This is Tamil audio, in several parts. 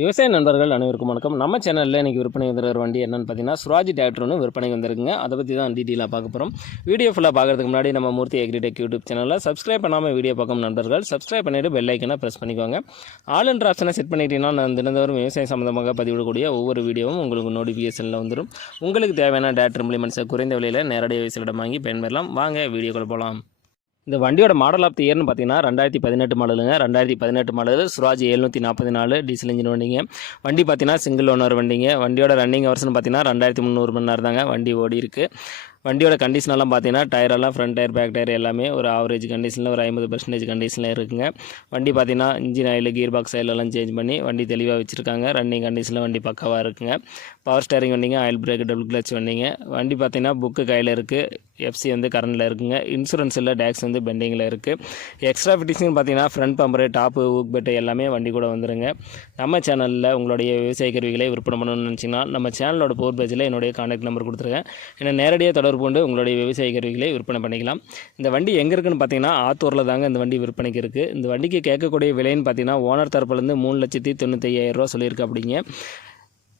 விவசாய நண்பர்கள் அனைவருக்கும் வணக்கம். நம்ம சேனலில் இன்றைக்கி விற்பனை வந்துருக்கிற வண்டி என்னென்னு பார்த்தீங்கன்னா சுராஜ் டிராக்டர் ஒன்று விற்பனை வந்திருக்குங்க. அதை பற்றி தான் டீட்டெயிலாக பார்க்க போகிறோம். வீடியோ ஃபுல்லாக பார்க்குறதுக்கு முன்னாடி நம்ம மூர்த்தி அக்ரிடெக் யூடியூப் சேனலில் சப்ஸ்கிரைப் பண்ணாமல் வீடியோ பார்க்கும் நண்பர்கள் சப்ஸ்கிரைப் பண்ணிவிட்டு பெல் ஐக்கனை ப்ரெஸ் பண்ணிக்கோங்க. ஆல் என்ற ஆப்ஷனை செட் பண்ணிட்டீங்கன்னா நான் தினந்தோறும் விவசாயம் சம்மந்தமாக பதிவிடக்கூடிய ஒவ்வொரு வீடியோவும் உங்களுக்கு நோட்டிஃபிகேஷனில் வந்துடும். உங்களுக்கு தேவையான டிராக்டர் இம்ப்ளிமெண்ட்ஸை குறைந்த விலையில் நேரடியாக விவசாயிடம் வாங்கி பயன்பெறலாம். வாங்க வீடியோக்குள்ள போகலாம். இந்த வண்டியோட மாடல் ஆஃப் தி இயர்னு பார்த்தீங்கன்னா 2018 மாடலுங்க. 2018 மாடல் சுராஜ் 744 டீசல் இன்ஜின் வண்டிங்க. வண்டி பார்த்தீங்கன்னா சிங்கிள் ஓனர் வண்டிங்க. வண்டியோட ரன்னிங் ஹவர்ஸ்னு பார்த்தீங்கன்னா 2300 மணி நேரம் தாங்க வண்டி ஓடி இருக்குது. வண்டியோட கண்டிஷனெல்லாம் பார்த்தீங்கன்னா டயரெல்லாம் ஃப்ரண்ட் டயர் பேக் டயர் எல்லாமே ஒரு ஆவரேஜ் கண்டிஷனில் ஒரு 50% கண்டிஷனில் இருக்குங்க. வண்டி பார்த்தீங்கன்னா இன்ஜின் ஆயில் கீர் பாக்ஸ் ஆயிலெல்லாம் சேஞ்ச் பண்ணி வண்டி தெளிவாக வச்சுருக்காங்க. ரன்னிங் கண்டிஷனில் வண்டி பக்காவாக இருக்குங்க. பவர் ஸ்டேரிங் வண்டிங்க, ஆயில் பிரேக், டபுள் கிளச் வண்டிங்க. வண்டி பார்த்தீங்கன்னா புக்கு கையில் இருக்குது. எஃப்சி கரண்டில் இருக்குங்க. இன்சூரன்ஸ் இல்லை, டேக்ஸ் பெண்டிங்கில் இருக்குது. எக்ஸ்ட்ரா ஃபிட்டிங்ஸ்னு பார்த்தீங்கன்னா ஃப்ரண்ட் பம்பரு, டாப்பு, ஊக் பெட்டு எல்லாமே வண்டி கூட வந்துருங்க. நம்ம சேனலில் உங்களுடைய விவசாய கருவிகளை விற்பனை பண்ணணும்னு நினச்சிங்கன்னா நம்ம சேனலோட போர் பேஜில் என்னுடைய கான்டாக்ட் நம்பர் கொடுத்துருக்கேன். ஏன்னா நேரடியாக தொடர்பு கொண்டு உங்களுடைய விவசாய கருவிகளை விற்பனை பண்ணிக்கலாம். இந்த வண்டி எங்கே இருக்குன்னு பார்த்தீங்கன்னா ஆத்தூரில் தாங்க இந்த வண்டி விற்பனைக்கு இருக்குது. இந்த வண்டிக்கு கேட்கக்கூடிய விலைன்னு பார்த்தீங்கன்னா ஓனர் தரப்புலேருந்து 3,95,000 சொல்லியிருக்கு. அப்படிங்க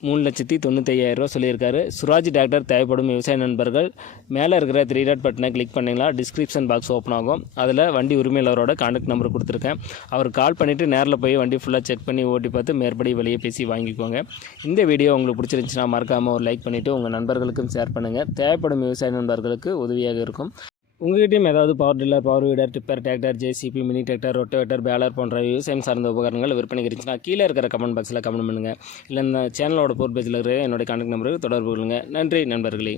3,95,000 சொல்லியிருக்காரு. சுராஜ் டிராக்டர் தேவைப்படும் விவசாய நண்பர்கள் மேலே இருக்கிற 3 டாட் பட்டனை கிளிக் பண்ணிங்களா டிஸ்கிரிப்ஷன் பாக்ஸ் ஓப்பன் ஆகும். அதில் வண்டி உரிமையாளரோட கான்டாக்ட் நம்பர் கொடுத்துருக்கேன். அவர் கால் பண்ணிவிட்டு நேரில் போய் வண்டி ஃபுல்லாக செக் பண்ணி ஓட்டி பார்த்து மேற்படி வெளியே பேசி வாங்கிக்கோங்க. இந்த வீடியோ உங்களுக்கு பிடிச்சிருந்துச்சுன்னா மறக்காமல் ஒரு லைக் பண்ணிவிட்டு உங்கள் நண்பர்களுக்கும் ஷேர் பண்ணுங்கள். தேவைப்படும் விவசாய நண்பர்களுக்கு உதவியாக இருக்கும். உங்கள்கிட்டையும் ஏதாவது power tiller, power வீடர், tipper, tractor, JCB, mini tractor, rotavator, baler போன்ற விவசாயம் சார்ந்த உபகரணங்கள் விற்பனைக்கு இருந்துச்சுன்னா கீழே இருக்கிற கமெண்ட் பாக்ஸில் கமெண்ட் பண்ணுங்கள். இல்லை இந்த சேனலோட போர் பேஜில் இருக்கிற என்னுடைய கான்டாக்ட் நம்பருக்கு தொடர்பு கொள்ளுங்கள். நன்றி நண்பர்களே.